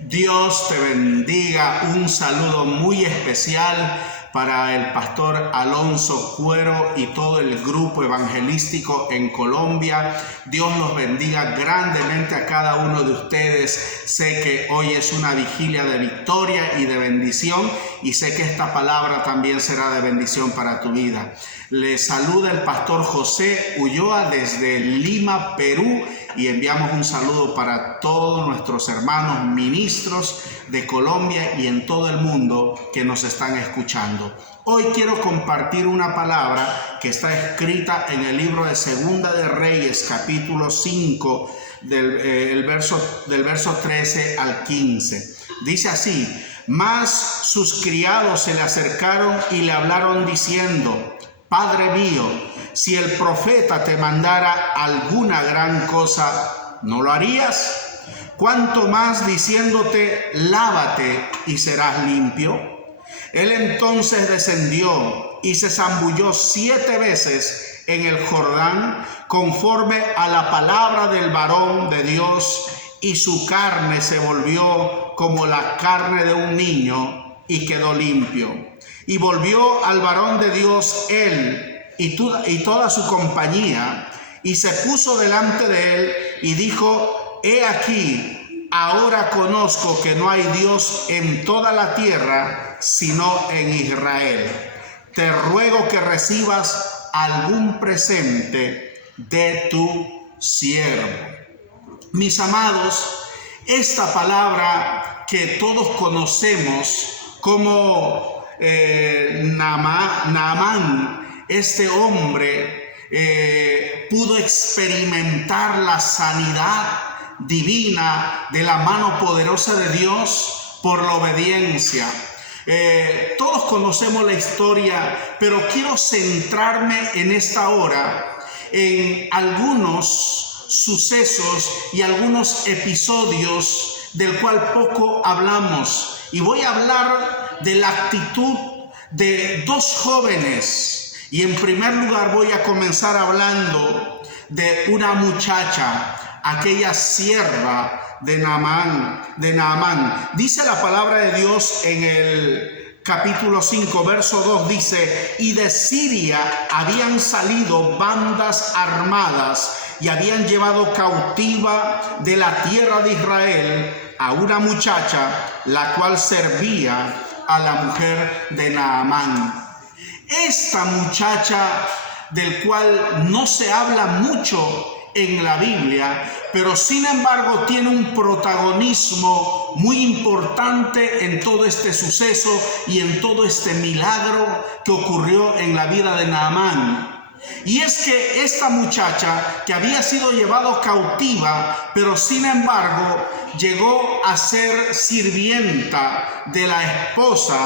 Dios te bendiga. Un saludo muy especial para el pastor Alonso Cuero y todo el grupo evangelístico en Colombia. Dios los bendiga grandemente a cada uno de ustedes. Sé que hoy es una vigilia de victoria y de bendición, y sé que esta palabra también será de bendición para tu vida. Les saluda el pastor José Ulloa desde Lima, Perú, y enviamos un saludo para todos nuestros hermanos ministros de Colombia y en todo el mundo que nos están escuchando. Hoy quiero compartir una palabra que está escrita en el libro de Segunda de Reyes, capítulo 5, del verso 13 al 15. Dice así: Mas sus criados se le acercaron y le hablaron diciendo: Padre mío, si el profeta te mandara alguna gran cosa, ¿no lo harías? ¿Cuánto más diciéndote, lávate y serás limpio? Él entonces descendió y se zambulló 7 veces en el Jordán, conforme a la palabra del varón de Dios, y su carne se volvió como la carne de un niño, y quedó limpio. Y volvió al varón de Dios él y toda su compañía, y se puso delante de él y dijo: He aquí, ahora conozco que no hay Dios en toda la tierra sino en Israel. Te ruego que recibas algún presente de tu siervo. Mis amados, esta palabra que todos conocemos como Naamán, este hombre pudo experimentar la sanidad divina de la mano poderosa de Dios por la obediencia. Todos conocemos la historia, pero quiero centrarme en esta hora en algunos sucesos y algunos episodios del cual poco hablamos, y voy a hablar de la actitud de 2 jóvenes. Y en primer lugar voy a comenzar hablando de una muchacha, aquella sierva de Naamán. Dice la palabra de Dios en el capítulo 5, verso 2, dice: Y de Siria habían salido bandas armadas y habían llevado cautiva de la tierra de Israel a una muchacha, la cual servía a la mujer de Naamán. Esta muchacha, del cual no se habla mucho en la Biblia, pero sin embargo tiene un protagonismo muy importante en todo este suceso y en todo este milagro que ocurrió en la vida de Naamán. Y es que esta muchacha, que había sido llevada cautiva, pero sin embargo llegó a ser sirvienta de la esposa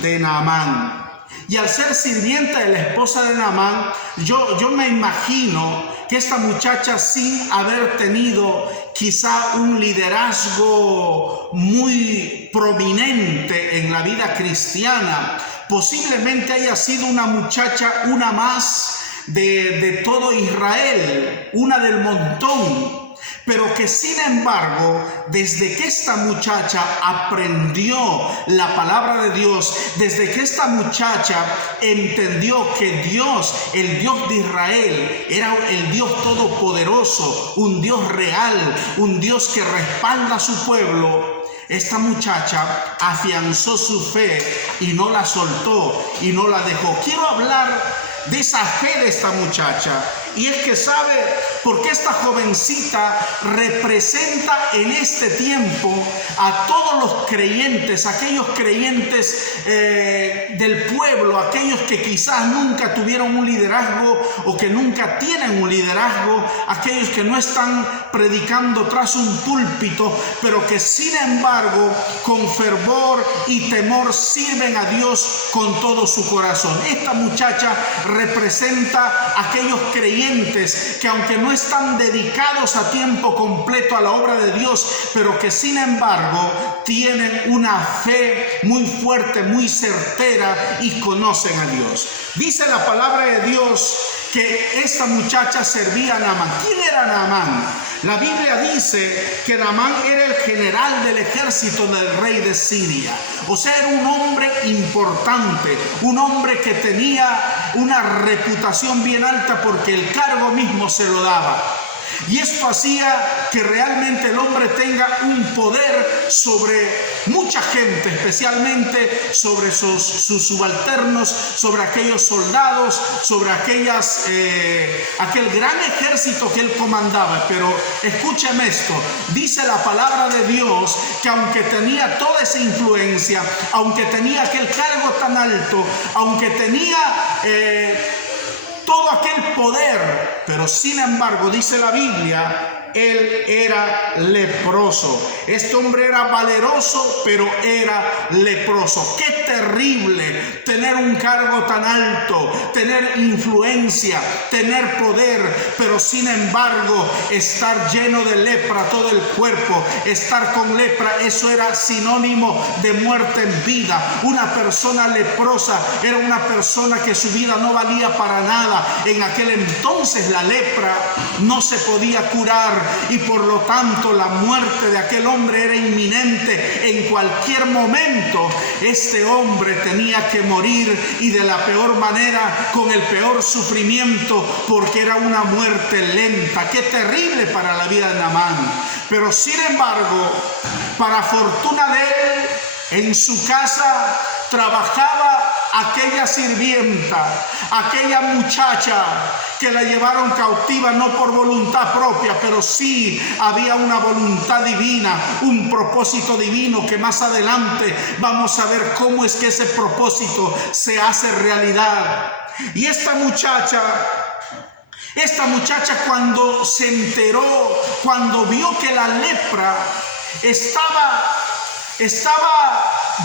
de Naamán. Y al ser sirvienta de la esposa de Naamán, yo me imagino que esta muchacha, sin haber tenido quizá un liderazgo muy prominente en la vida cristiana, posiblemente haya sido una muchacha, una más de todo Israel, una del montón, pero que sin embargo, desde que esta muchacha aprendió la palabra de Dios, desde que esta muchacha entendió que Dios, el Dios de Israel, era el Dios todopoderoso, un Dios real, un Dios que respalda a su pueblo, esta muchacha afianzó su fe y no la soltó y no la dejó. Quiero hablar de esa fe de esta muchacha, y es que sabe por qué esta jovencita representa en este tiempo a todos los creyentes, aquellos creyentes del pueblo, aquellos que quizás nunca tuvieron un liderazgo o que nunca tienen un liderazgo, aquellos que no están predicando tras un púlpito, pero que sin embargo con fervor y temor sirven a Dios con todo su corazón. Esta muchacha representa a aquellos creyentes que, aunque no están dedicados a tiempo completo a la obra de Dios, pero que sin embargo tienen una fe muy fuerte, muy certera, y conocen a Dios. Dice la palabra de Dios que esta muchacha servía a Naamán. ¿Quién era Naamán? La Biblia dice que Naamán era el general del ejército del rey de Siria. O sea, era un hombre importante, un hombre que tenía una reputación bien alta porque el cargo mismo se lo daba. Y esto hacía que realmente el hombre tenga un poder sobre mucha gente, especialmente sobre sus subalternos, sobre aquellos soldados, sobre aquel gran ejército que él comandaba. Pero escúcheme esto, dice la palabra de Dios que aunque tenía toda esa influencia, aunque tenía aquel cargo tan alto, aunque tenía todo aquel poder, pero sin embargo, dice la Biblia, él era leproso. Este hombre era valeroso, pero era leproso. Qué terrible tener un cargo tan alto, tener influencia, tener poder, pero sin embargo estar lleno de lepra todo el cuerpo, estar con lepra. Eso era sinónimo de muerte en vida. Una persona leprosa era una persona que su vida no valía para nada. En aquel entonces la lepra no se podía curar y por lo tanto la muerte de aquel hombre era inminente. En cualquier momento este hombre tenía que morir, y de la peor manera, con el peor sufrimiento, porque era una muerte lenta. Qué terrible para la vida de Naamán. Pero sin embargo, para fortuna de él, en su casa trabajaba aquella sirvienta, aquella muchacha que la llevaron cautiva no por voluntad propia, pero sí había una voluntad divina, un propósito divino, que más adelante vamos a ver cómo es que ese propósito se hace realidad. Y esta muchacha cuando se enteró, cuando vio que la lepra estaba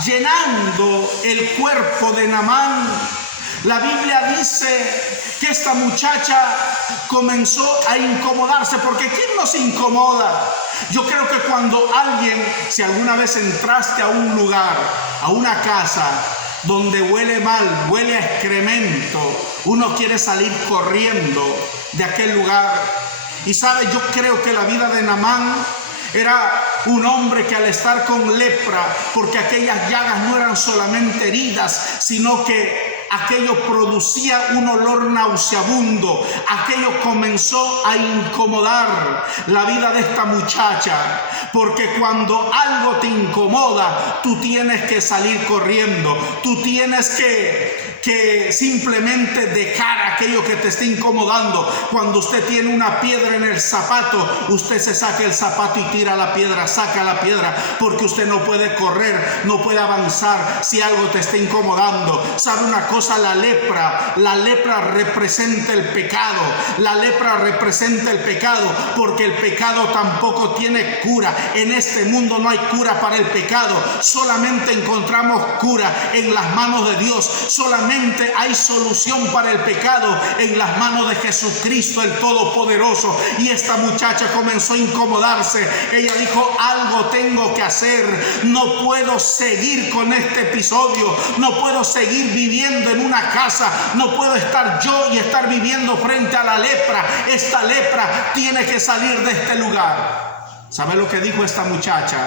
llenando el cuerpo de Naamán, la Biblia dice que esta muchacha comenzó a incomodarse, porque ¿quién nos incomoda? Yo creo que cuando alguien, si alguna vez entraste a un lugar, a una casa donde huele mal, huele a excremento, uno quiere salir corriendo de aquel lugar. Y sabe, yo creo que la vida de Naamán era un hombre que al estar con lepra, porque aquellas llagas no eran solamente heridas, sino que aquello producía un olor nauseabundo. Aquello comenzó a incomodar la vida de esta muchacha, porque cuando algo te incomoda, tú tienes que salir corriendo, tú tienes que simplemente dejar aquello que te esté incomodando. Cuando usted tiene una piedra en el zapato, usted se saca el zapato y tira la piedra, saca la piedra, porque usted no puede correr, no puede avanzar si algo te está incomodando. ¿Sabe una cosa? La lepra representa el pecado. La lepra representa el pecado, porque el pecado tampoco tiene cura. En este mundo no hay cura para el pecado, solamente encontramos cura en las manos de Dios. Solamente hay solución para el pecado en las manos de Jesucristo, el Todopoderoso. Y esta muchacha comenzó a incomodarse. Ella dijo: algo tengo que hacer, no puedo seguir con este episodio, no puedo seguir viviendo en una casa, no puedo estar yo y estar viviendo frente a la lepra. Esta lepra tiene que salir de este lugar. ¿Sabe lo que dijo esta muchacha?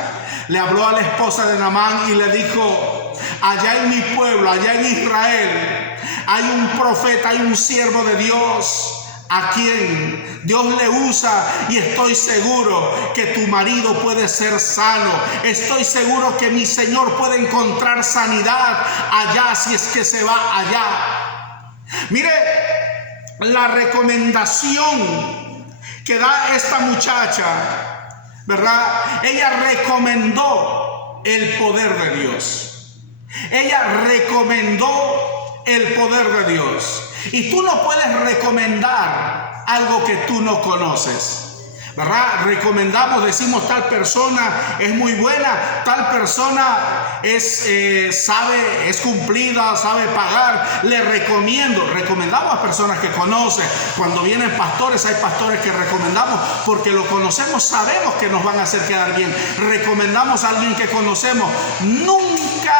Le habló a la esposa de Naamán y le dijo: allá en mi pueblo, allá en Israel, hay un profeta, hay un siervo de Dios a quien Dios le usa, y estoy seguro que tu marido puede ser sano. Estoy seguro que mi Señor puede encontrar sanidad allá, si es que se va allá. Mire la recomendación que da esta muchacha, ¿verdad? Ella recomendó el poder de Dios. Ella recomendó el poder de Dios. Y tú no puedes recomendar algo que tú no conoces, ¿verdad? Recomendamos, decimos: tal persona es muy buena, tal persona es cumplida, sabe pagar. Le recomendamos a personas que conocen. Cuando vienen pastores, hay pastores que recomendamos porque lo conocemos, sabemos que nos van a hacer quedar bien. Recomendamos a alguien que conocemos. Nunca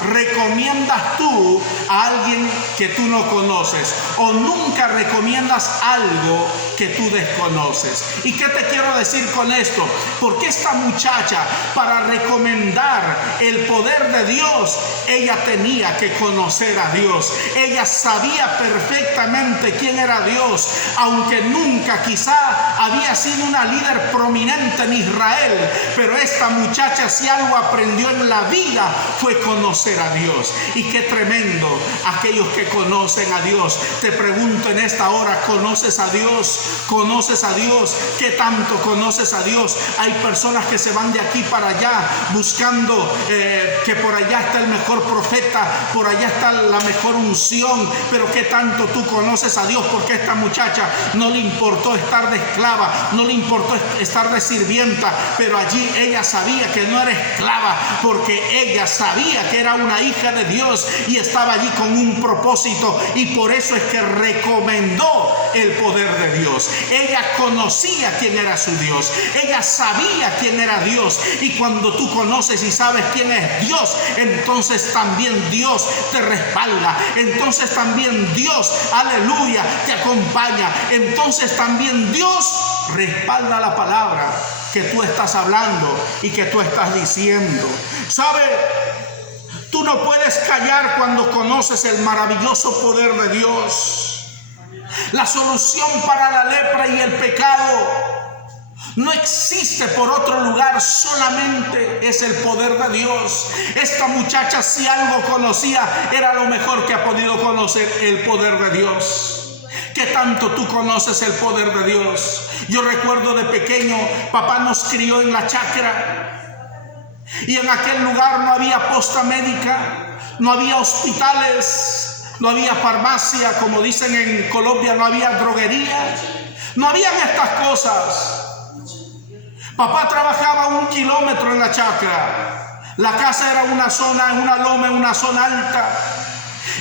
recomiendas tú a alguien que tú no conoces? ¿O nunca recomiendas algo que tú desconoces? ¿Y qué te quiero decir con esto? Porque esta muchacha, para recomendar el poder de Dios, ella tenía que conocer a Dios. Ella sabía perfectamente quién era Dios, aunque nunca quizá había sido una líder prominente en Israel. Pero esta muchacha, si algo aprendió en la vida, fue conocer a Dios. Y qué tremendo aquellos que conocen a Dios. Te pregunto en esta hora, ¿conoces a Dios? ¿Conoces a Dios? ¿Qué tanto conoces a Dios? Hay personas que se van de aquí para allá buscando que por allá está el mejor profeta, por allá está la mejor unción. Pero ¿qué tanto tú conoces a Dios? Porque a esta muchacha no le importó estar de esclava, no le importó estar de sirvienta, pero allí ella sabía que no era esclava, porque ella sabía que era una hija de Dios y estaba allí con un propósito, y por eso es que recomendó el poder de Dios. Ella conocía quién era su Dios, ella sabía quién era Dios, y cuando tú conoces y sabes quién es Dios, entonces también Dios te respalda, entonces también Dios, aleluya, te acompaña, entonces también Dios respalda la palabra que tú estás hablando y que tú estás diciendo. ¿Sabe? Tú no puedes callar cuando conoces el maravilloso poder de Dios. La solución para la lepra y el pecado no existe por otro lugar, solamente es el poder de Dios. Esta muchacha, si algo conocía, era lo mejor que ha podido conocer, el poder de Dios. ¿Qué tanto tú conoces el poder de Dios? Yo recuerdo de pequeño, papá nos crió en la chacra, y en aquel lugar no había posta médica, no había hospitales, no había farmacia, como dicen en Colombia, no había droguería, no habían estas cosas. Papá trabajaba 1 kilómetro en la chacra. La casa era una zona, en una loma, en una zona alta.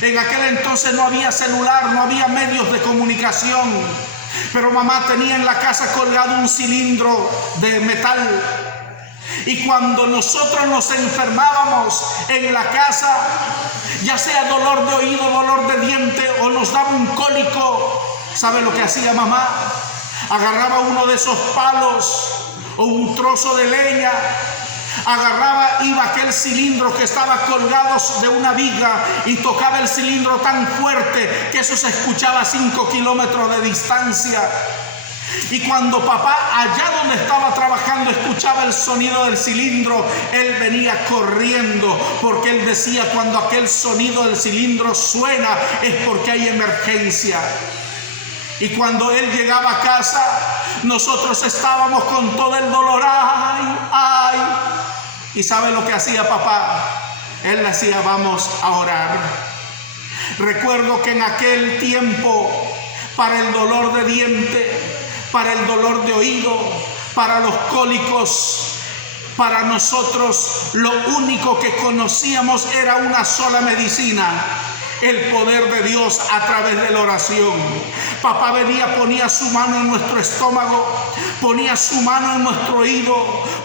En aquel entonces no había celular, no había medios de comunicación. Pero mamá tenía en la casa colgado un cilindro de metal. Y cuando nosotros nos enfermábamos en la casa, ya sea dolor de oído, dolor de diente, o nos daba un cólico, ¿sabe lo que hacía mamá? Agarraba uno de esos palos o un trozo de leña, iba aquel cilindro que estaba colgado de una viga y tocaba el cilindro tan fuerte que eso se escuchaba a 5 kilómetros de distancia. Y cuando papá, allá donde estaba trabajando, escuchaba el sonido del cilindro, él venía corriendo, porque él decía, cuando aquel sonido del cilindro suena es porque hay emergencia. Y cuando él llegaba a casa, nosotros estábamos con todo el dolor. ¡Ay, ay! ¿Y sabe lo que hacía papá? Él decía, vamos a orar. Recuerdo que en aquel tiempo, para el dolor de diente, para el dolor de oído, para los cólicos, para nosotros lo único que conocíamos era una sola medicina: el poder de Dios a través de la oración. Papá venía, ponía su mano en nuestro estómago, ponía su mano en nuestro oído,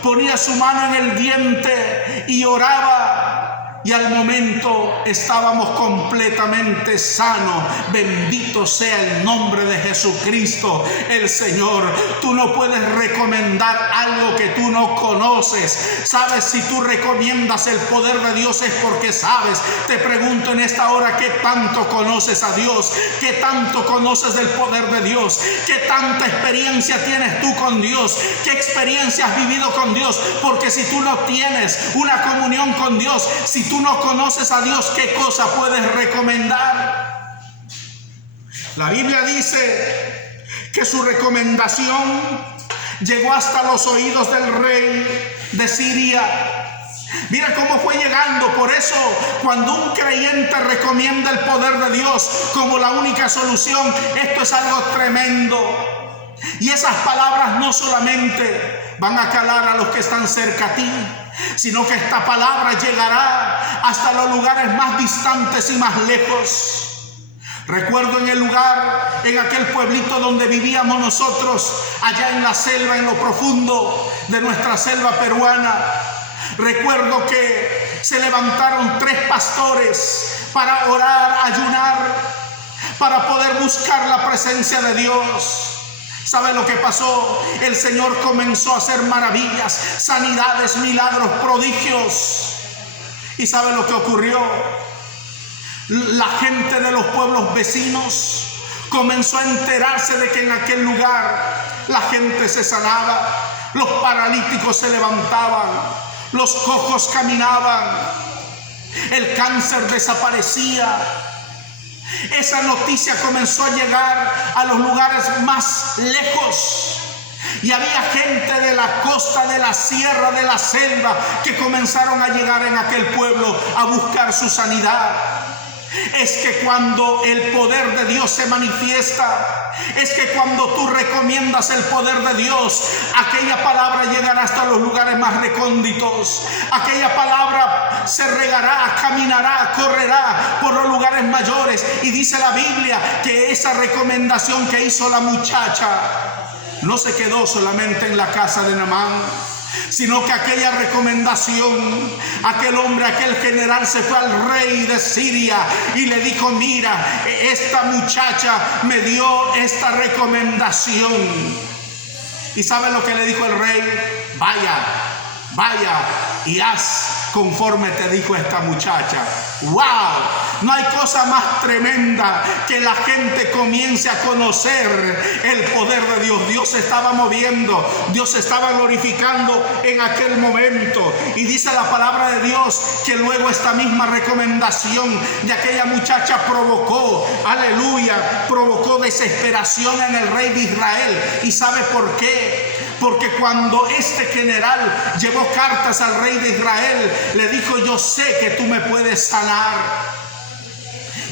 ponía su mano en el diente y oraba. Y al momento estábamos completamente sanos. Bendito sea el nombre de Jesucristo el Señor. Tú no puedes recomendar algo que tú no conoces. Sabes, si tú recomiendas el poder de Dios es porque sabes. Te pregunto en esta hora, ¿qué tanto conoces a Dios? ¿Qué tanto conoces del poder de Dios? ¿Qué tanta experiencia tienes tú con Dios? ¿Qué experiencia has vivido con Dios? Porque si tú no tienes una comunión con Dios, si tú no conoces a Dios, ¿qué cosa puedes recomendar? La Biblia dice que su recomendación llegó hasta los oídos del rey de Siria. Mira cómo fue llegando. Por eso, cuando un creyente recomienda el poder de Dios como la única solución, esto es algo tremendo. Y esas palabras no solamente van a calar a los que están cerca a ti, sino que esta palabra llegará hasta los lugares más distantes y más lejos. Recuerdo en el lugar, en aquel pueblito donde vivíamos nosotros, allá en la selva, en lo profundo de nuestra selva peruana. Recuerdo que se levantaron 3 pastores para orar, ayunar, para poder buscar la presencia de Dios. ¿Sabe lo que pasó? El Señor comenzó a hacer maravillas, sanidades, milagros, prodigios. ¿Y sabe lo que ocurrió? La gente de los pueblos vecinos comenzó a enterarse de que en aquel lugar la gente se sanaba, los paralíticos se levantaban, los cojos caminaban, el cáncer desaparecía. Esa noticia comenzó a llegar a los lugares más lejos. Y había gente de la costa, de la sierra, de la selva que comenzaron a llegar en aquel pueblo a buscar su sanidad. Es que cuando el poder de Dios se manifiesta, es que cuando tú recomiendas el poder de Dios, aquella palabra llegará hasta los lugares más recónditos. Aquella palabra se regará, caminará, correrá por los lugares mayores. Y dice la Biblia que esa recomendación que hizo la muchacha no se quedó solamente en la casa de Naamán, sino que aquella recomendación, aquel hombre, aquel general se fue al rey de Siria y le dijo: mira, esta muchacha me dio esta recomendación. ¿Y sabe lo que le dijo el rey? Vaya y haz conforme te dijo esta muchacha. ¡Wow! No hay cosa más tremenda que la gente comience a conocer el poder de Dios. Dios se estaba moviendo, Dios se estaba glorificando en aquel momento. Y dice la palabra de Dios que luego esta misma recomendación de aquella muchacha provocó, aleluya, provocó desesperación en el rey de Israel. ¿Y sabe por qué? Porque cuando este general llevó cartas al rey de Israel, le dijo: yo sé que tú me puedes sanar.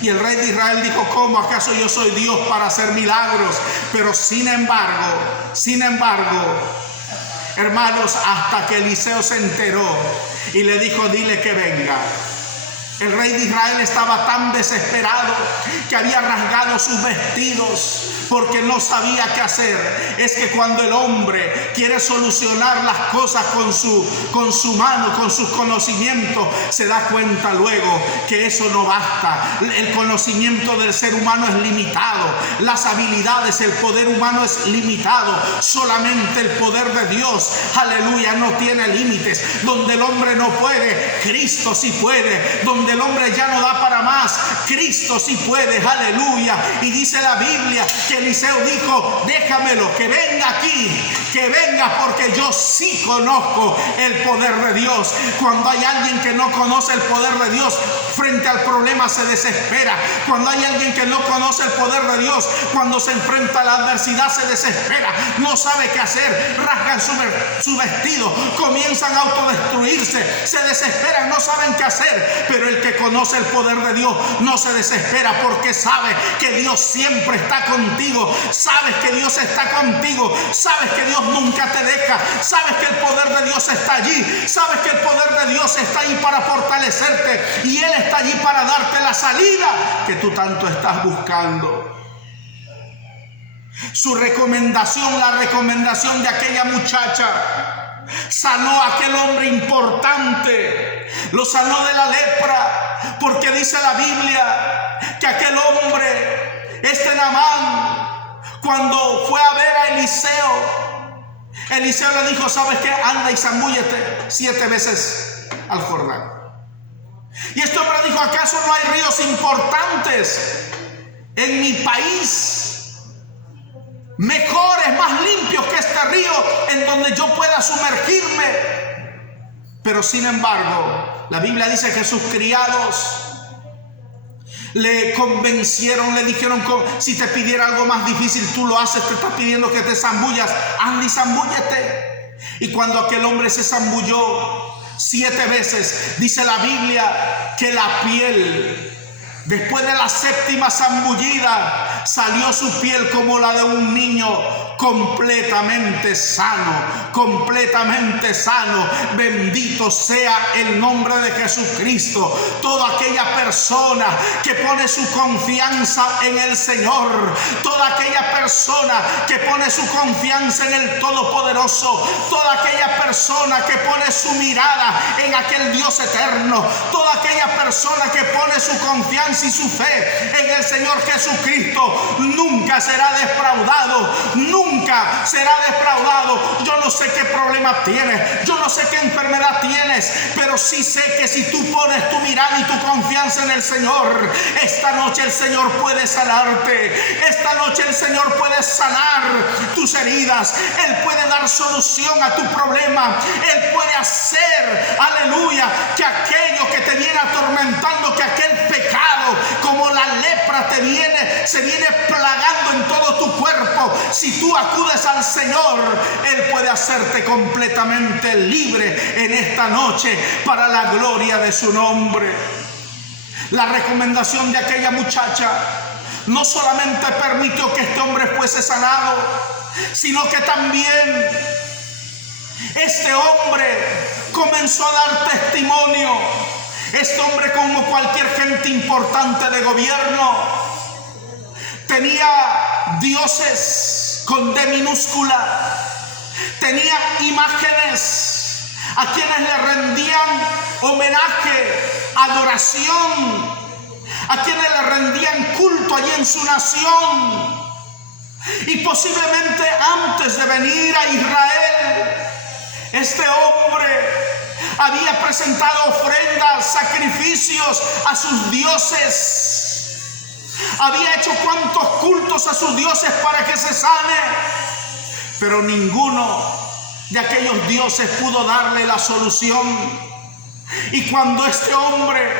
Y el rey de Israel dijo: ¿cómo? ¿Acaso yo soy Dios para hacer milagros? Pero sin embargo, hermanos, hasta que Eliseo se enteró y le dijo: dile que venga. El rey de Israel estaba tan desesperado que había rasgado sus vestidos porque no sabía qué hacer. Es que cuando el hombre quiere solucionar las cosas con su mano, con sus conocimientos, se da cuenta luego que eso no basta. El conocimiento del ser humano es limitado, las habilidades, el poder humano es limitado. Solamente el poder de Dios, aleluya, no tiene límites. Donde el hombre no puede, Cristo sí puede. Donde el hombre ya no da para más, Cristo sí puede, aleluya. Y dice la Biblia que Eliseo dijo: déjamelo, que venga aquí, que venga, porque yo sí conozco el poder de Dios. Cuando hay alguien que no conoce el poder de Dios, frente al problema se desespera. Cuando hay alguien que no conoce el poder de Dios, cuando se enfrenta a la adversidad se desespera, no sabe qué hacer, rasgan su vestido, comienzan a autodestruirse, se desesperan, no saben qué hacer. Pero el que conoce el poder de Dios no se desespera, porque sabe que Dios siempre está contigo, sabes que Dios está contigo, sabes que Dios nunca te deja, sabes que el poder de Dios está allí, sabes que el poder de Dios está allí para fortalecerte y Él está allí para darte la salida que tú tanto estás buscando. Su recomendación, la recomendación de aquella muchacha, sanó a aquel hombre importante, lo sanó de la lepra, porque dice la Biblia que aquel hombre, este Naamán, cuando fue a ver a Eliseo le dijo: ¿sabes qué? Anda y zambúllete 7 veces al Jordán. Y este hombre dijo: ¿acaso no hay ríos importantes en mi país, mejores, más limpios que este río, en donde yo pueda sumergirme? Pero sin embargo, la Biblia dice que sus criados le convencieron, le dijeron: si te pidiera algo más difícil, tú lo haces, te está pidiendo que te zambullas, anda y zambúllete. Y cuando aquel hombre se zambulló 7 veces, dice la Biblia que la piel, después de la 7ª zambullida, salió su piel como la de un niño completamente sano, completamente sano. Bendito bendito sea el nombre de Jesucristo. Toda aquella persona que pone su confianza en el Señor, toda aquella persona que pone su confianza en el Todopoderoso, toda aquella persona que pone su mirada en aquel Dios eterno, toda aquella persona que pone su confianza y su fe en el Señor Jesucristo, nunca será defraudado, nunca será defraudado. Yo no sé qué problema tienes, yo no sé qué enfermedad tienes, pero sí sé que si tú pones tu mirada y tu confianza en el Señor, esta noche el Señor puede sanarte, esta noche el Señor puede sanar tus heridas, Él puede dar solución a tu problema, Él puede hacer, aleluya, que aquello que te viene atormentando, que aquel pecado como la lepra se viene plagando en todo tu cuerpo, si tú acudes al Señor, Él puede hacerte completamente libre en esta noche para la gloria de su nombre. La recomendación de aquella muchacha no solamente permitió que este hombre fuese sanado, sino que también este hombre comenzó a dar testimonio. Este hombre, como cualquier gente importante de gobierno, tenía dioses con D minúscula, tenía imágenes a quienes le rendían homenaje, adoración, a quienes le rendían culto allí en su nación. Y posiblemente antes de venir a Israel, este hombre había presentado ofrendas, sacrificios a sus dioses. Había hecho cuantos cultos a sus dioses para que se sane. Pero ninguno de aquellos dioses pudo darle la solución. Y cuando este hombre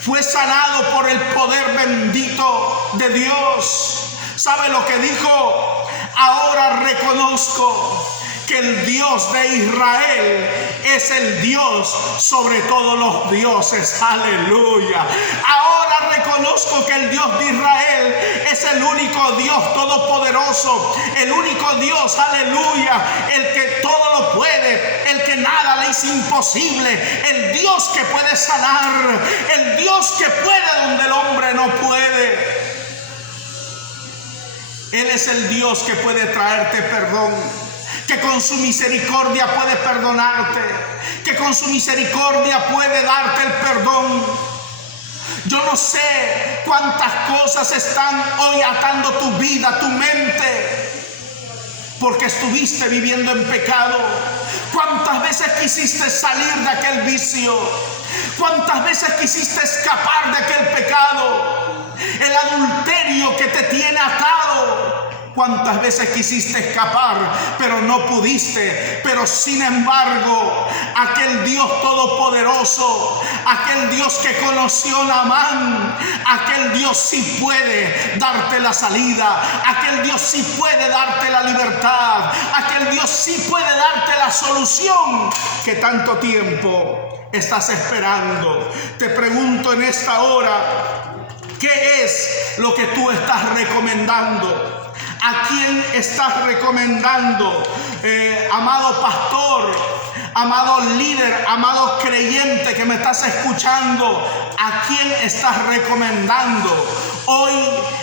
fue sanado por el poder bendito de Dios, ¿sabe lo que dijo? Ahora reconozco que el Dios de Israel es el Dios sobre todos los dioses. Aleluya. Ahora reconozco que el Dios de Israel es el único Dios todopoderoso, el único Dios, aleluya, el que todo lo puede, el que nada le es imposible, el Dios que puede sanar, el Dios que puede donde el hombre no puede. Él es el Dios que puede traerte perdón, que con su misericordia puede perdonarte, que con su misericordia puede darte el perdón. Yo no sé cuántas cosas están hoy atando tu vida, tu mente, porque estuviste viviendo en pecado. ¿Cuántas veces quisiste salir de aquel vicio? ¿Cuántas veces quisiste escapar de aquel pecado? El adulterio que te tiene atado. ¿Cuántas veces quisiste escapar, pero no pudiste? Pero sin embargo, aquel Dios todopoderoso, aquel Dios que conoció a Naamán, aquel Dios sí puede darte la salida, aquel Dios sí puede darte la libertad, aquel Dios sí puede darte la solución que tanto tiempo estás esperando. Te pregunto en esta hora, ¿qué es lo que tú estás recomendando? ¿A quién estás recomendando? Amado pastor, amado líder, amado creyente que me estás escuchando, ¿a quién estás recomendando? Hoy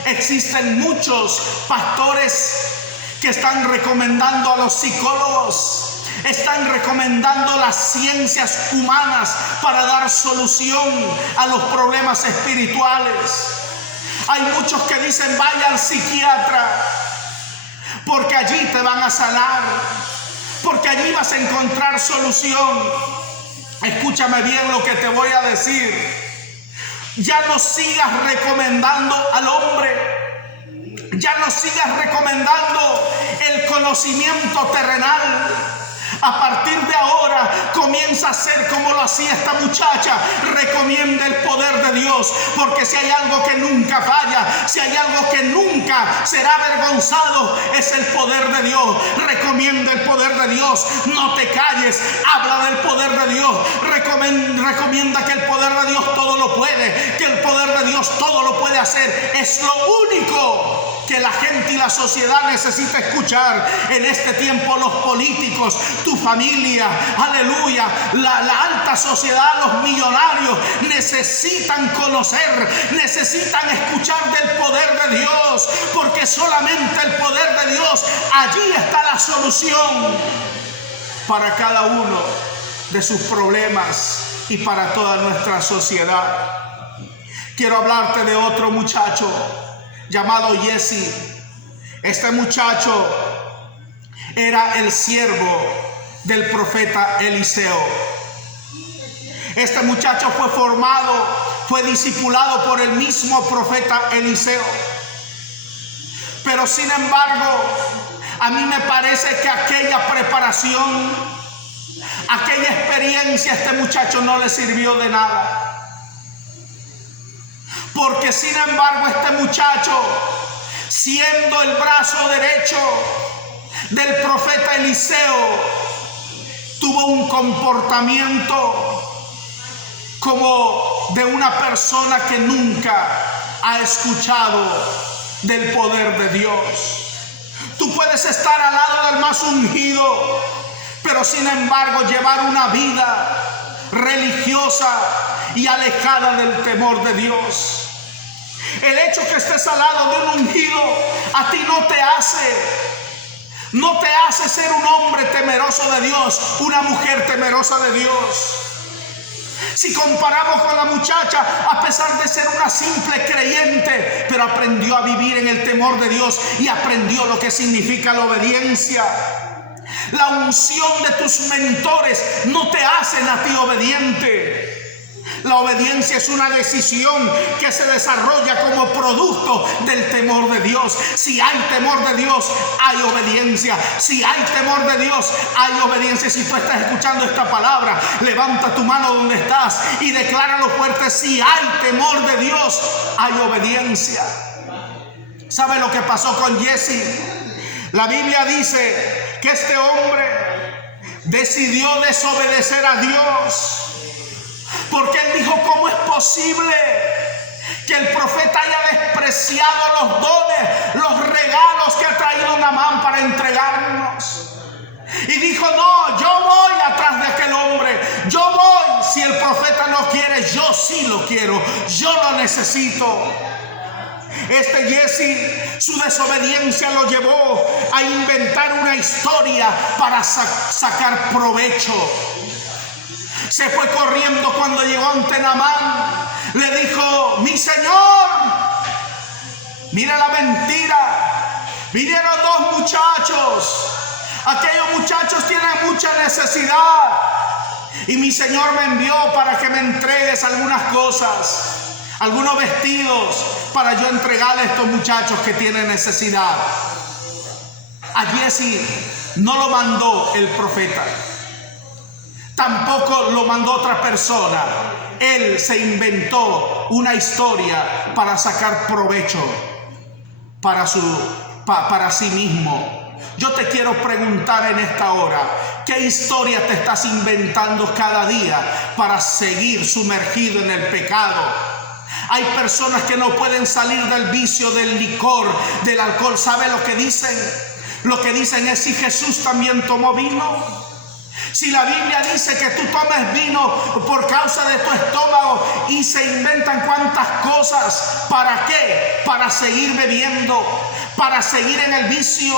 existen muchos pastores que están recomendando a los psicólogos, están recomendando las ciencias humanas para dar solución a los problemas espirituales. Hay muchos que dicen vaya al psiquiatra, porque allí te van a sanar, porque allí vas a encontrar solución. Escúchame bien lo que te voy a decir. Ya no sigas recomendando al hombre, ya no sigas recomendando el conocimiento terrenal. A partir de ahora comienza a ser como lo hacía esta muchacha. Recomienda el poder de Dios, porque si hay algo que nunca falla, si hay algo que nunca será avergonzado, es el poder de Dios. Recomienda el poder de Dios, no te calles, habla del poder de Dios. Recomienda que el poder de Dios todo lo puede, que el poder de Dios todo lo puede hacer. Es lo único que la gente y la sociedad necesita escuchar en este tiempo. Los políticos, tu familia, aleluya, la alta nuestra sociedad, los millonarios necesitan conocer, necesitan escuchar del poder de Dios, porque solamente el poder de Dios, allí está la solución para cada uno de sus problemas y para toda nuestra sociedad. Quiero hablarte de otro muchacho llamado Jesse. Este muchacho era el siervo del profeta Eliseo. Este muchacho fue formado, fue discipulado por el mismo profeta Eliseo. Pero sin embargo, a mí me parece que aquella preparación, aquella experiencia a este muchacho no le sirvió de nada. Porque sin embargo este muchacho, siendo el brazo derecho del profeta Eliseo, tuvo un comportamiento como de una persona que nunca ha escuchado del poder de Dios. Tú puedes estar al lado del más ungido, pero sin embargo llevar una vida religiosa y alejada del temor de Dios. El hecho que estés al lado de un ungido a ti no te hace ser un hombre temeroso de Dios, una mujer temerosa de Dios. Si comparamos con la muchacha, a pesar de ser una simple creyente, pero aprendió a vivir en el temor de Dios y aprendió lo que significa la obediencia. La unción de tus mentores no te hacen a ti obediente. La obediencia es una decisión que se desarrolla como producto del temor de Dios. Si hay temor de Dios, hay obediencia. Si hay temor de Dios, hay obediencia. Si tú estás escuchando esta palabra, levanta tu mano donde estás y decláralo fuerte. Si hay temor de Dios, hay obediencia. ¿Sabe lo que pasó con Jesse? La Biblia dice que este hombre decidió desobedecer a Dios. Porque él dijo: ¿cómo es posible que el profeta haya despreciado los dones, los regalos que ha traído Naamán para entregarnos? Y dijo: no, yo voy atrás de aquel hombre, yo voy. Si el profeta no quiere, yo sí lo quiero, yo lo necesito. Este Jesse, su desobediencia lo llevó a inventar una historia para sacar provecho. Se fue corriendo cuando llegó ante Naamán. Le dijo: mi señor, mira la mentira. Vinieron dos muchachos. Aquellos muchachos tienen mucha necesidad. Y mi señor me envió para que me entregues algunas cosas, algunos vestidos, para yo entregarle a estos muchachos que tienen necesidad. A Jesse no lo mandó el profeta. Tampoco lo mandó otra persona. Él se inventó una historia para sacar provecho para sí mismo. Yo te quiero preguntar en esta hora: ¿qué historia te estás inventando cada día para seguir sumergido en el pecado? Hay personas que no pueden salir del vicio del licor, del alcohol. ¿Sabe lo que dicen? Lo que dicen es: si Jesús también tomó vino. Si la Biblia dice que tú tomes vino por causa de tu estómago, y se inventan cuantas cosas. ¿Para qué? Para seguir bebiendo, para seguir en el vicio.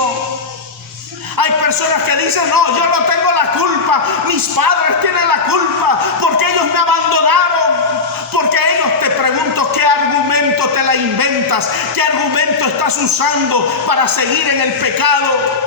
Hay personas que dicen: no, yo no tengo la culpa, mis padres tienen la culpa porque ellos me abandonaron. Porque ellos, te pregunto, ¿qué argumento te la inventas? ¿Qué argumento estás usando para seguir en el pecado?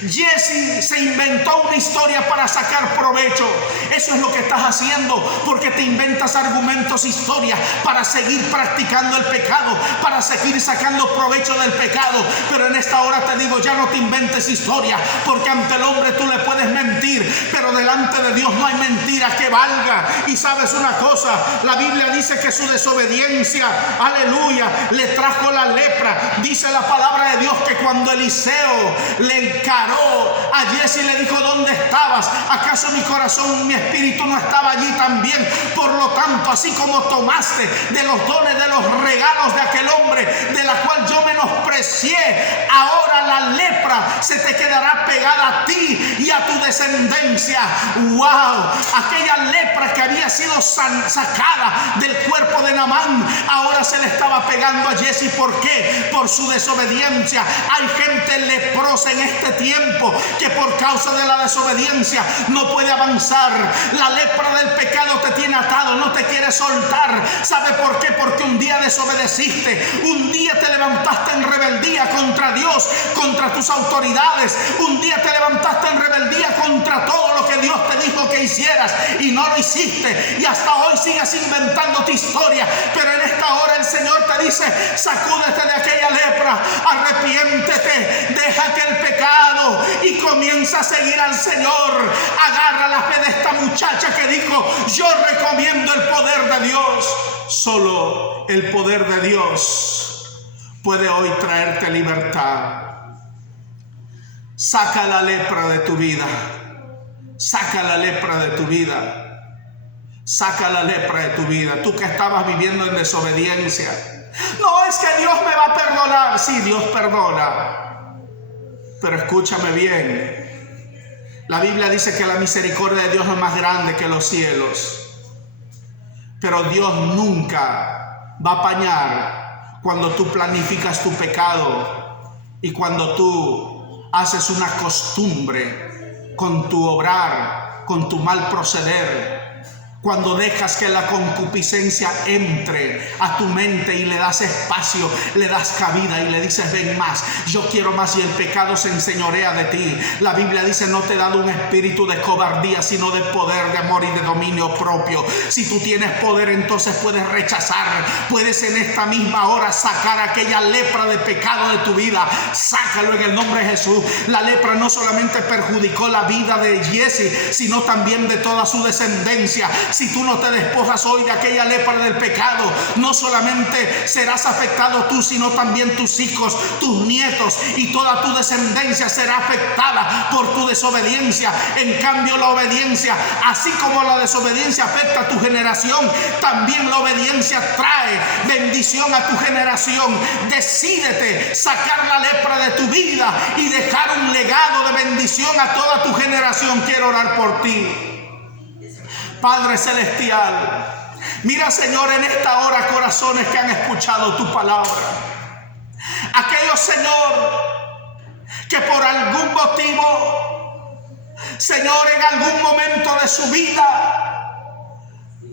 Jesse se inventó una historia para sacar provecho. Eso es lo que estás haciendo, porque te inventas argumentos, historias para seguir practicando el pecado, para seguir sacando provecho del pecado. Pero en esta hora te digo: ya no te inventes historia, porque ante el hombre tú le puedes mentir, pero delante de Dios no hay mentira que valga. Y sabes una cosa, la Biblia dice que su desobediencia, aleluya, le trajo la lepra. Dice la palabra de Dios que cuando Eliseo le encargó paró a Jesse y le dijo: ¿dónde estabas? ¿Acaso mi corazón, mi espíritu no estaba allí también? Por lo tanto, así como tomaste de los dones, de los regalos de aquel hombre, de la cual yo menosprecié, ahora la lepra se te quedará pegada a ti y a tu descendencia. ¡Wow! Aquella lepra que había sido sacada del cuerpo de Naamán, ahora se le estaba pegando a Jesse. ¿Por qué? Por su desobediencia. Hay gente leprosa en este tiempo que por causa de la desobediencia no puede avanzar. La lepra del pecado te tiene atado, no te quiere soltar. ¿Sabe por qué? Porque un día desobedeciste, un día te levantaste en rebeldía contra Dios, contra tus autoridades, un día te levantaste en rebeldía contra todo lo que Dios te dijo que hicieras y no lo hiciste, y hasta hoy sigues inventando tu historia. Pero en esta hora el Señor te dice: sacúdete de aquella lepra, arrepiéntete, deja que el pecado y comienza a seguir al Señor. Agarra la fe de esta muchacha que dijo: yo recomiendo el poder de Dios. Solo el poder de Dios puede hoy traerte libertad. Saca la lepra de tu vida. Saca la lepra de tu vida. Saca la lepra de tu vida. Tú que estabas viviendo en desobediencia. No, es que Dios me va a perdonar. Sí, Dios perdona. Pero escúchame bien. La Biblia dice que la misericordia de Dios es más grande que los cielos. Pero Dios nunca va a apañar cuando tú planificas tu pecado y cuando tú haces una costumbre con tu obrar, con tu mal proceder. Cuando dejas que la concupiscencia entre a tu mente y le das espacio, le das cabida y le dices: ven más, yo quiero más, y el pecado se enseñorea de ti. La Biblia dice: no te he dado un espíritu de cobardía, sino de poder, de amor y de dominio propio. Si tú tienes poder, entonces puedes rechazar, puedes en esta misma hora sacar aquella lepra de pecado de tu vida. Sácalo en el nombre de Jesús. La lepra no solamente perjudicó la vida de Jesse, sino también de toda su descendencia. Si tú no te despojas hoy de aquella lepra del pecado, no solamente serás afectado tú, sino también tus hijos, tus nietos y toda tu descendencia será afectada por tu desobediencia. En cambio, la obediencia, así como la desobediencia afecta a tu generación, también la obediencia trae bendición a tu generación. Decídete sacar la lepra de tu vida y dejar un legado de bendición a toda tu generación. Quiero orar por ti. Padre celestial, mira, Señor, en esta hora corazones que han escuchado tu palabra. Aquellos, Señor, que por algún motivo, Señor, en algún momento de su vida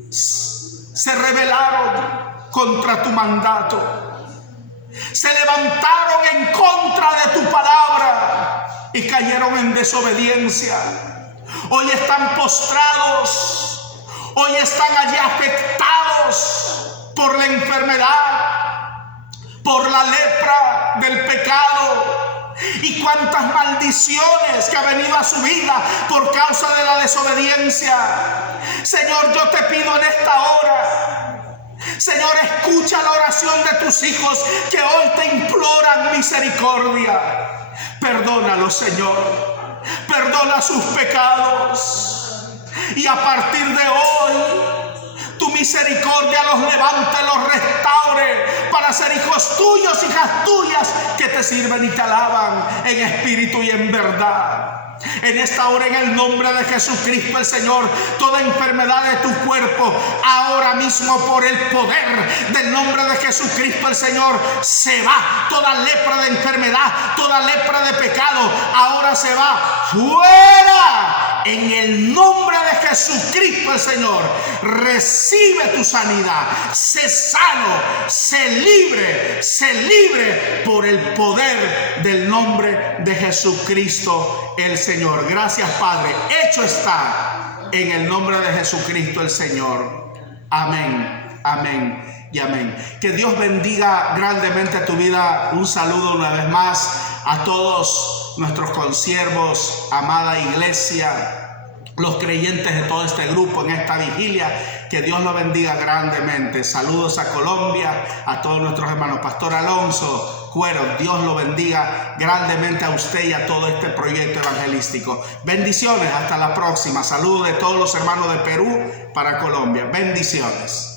se rebelaron contra tu mandato, se levantaron en contra de tu palabra y cayeron en desobediencia. Hoy están postrados. Hoy están allí afectados por la enfermedad, por la lepra del pecado. Y cuántas maldiciones que ha venido a su vida por causa de la desobediencia. Señor, yo te pido en esta hora, Señor, escucha la oración de tus hijos que hoy te imploran misericordia. Perdónalos, Señor. Perdona sus pecados. Y a partir de hoy, tu misericordia los levante, los restaure para ser hijos tuyos, hijas tuyas, que te sirven y te alaban en espíritu y en verdad. En esta hora, en el nombre de Jesucristo el Señor, toda enfermedad de tu cuerpo, ahora mismo por el poder del nombre de Jesucristo el Señor, se va. Toda lepra de enfermedad, toda lepra de pecado, ahora se va fuera. En el nombre de Jesucristo el Señor, recibe tu sanidad. Sé sano, sé libre por el poder del nombre de Jesucristo el Señor. Gracias, Padre. Hecho está en el nombre de Jesucristo el Señor. Amén, amén y amén. Que Dios bendiga grandemente tu vida. Un saludo una vez más a todos nuestros consiervos, amada iglesia. los creyentes de todo este grupo en esta vigilia. Que Dios lo bendiga grandemente. Saludos a Colombia, a todos nuestros hermanos. Pastor Alonso Cuero, Dios lo bendiga grandemente a usted y a todo este proyecto evangelístico. Bendiciones, hasta la próxima. Saludos de todos los hermanos de Perú para Colombia. Bendiciones.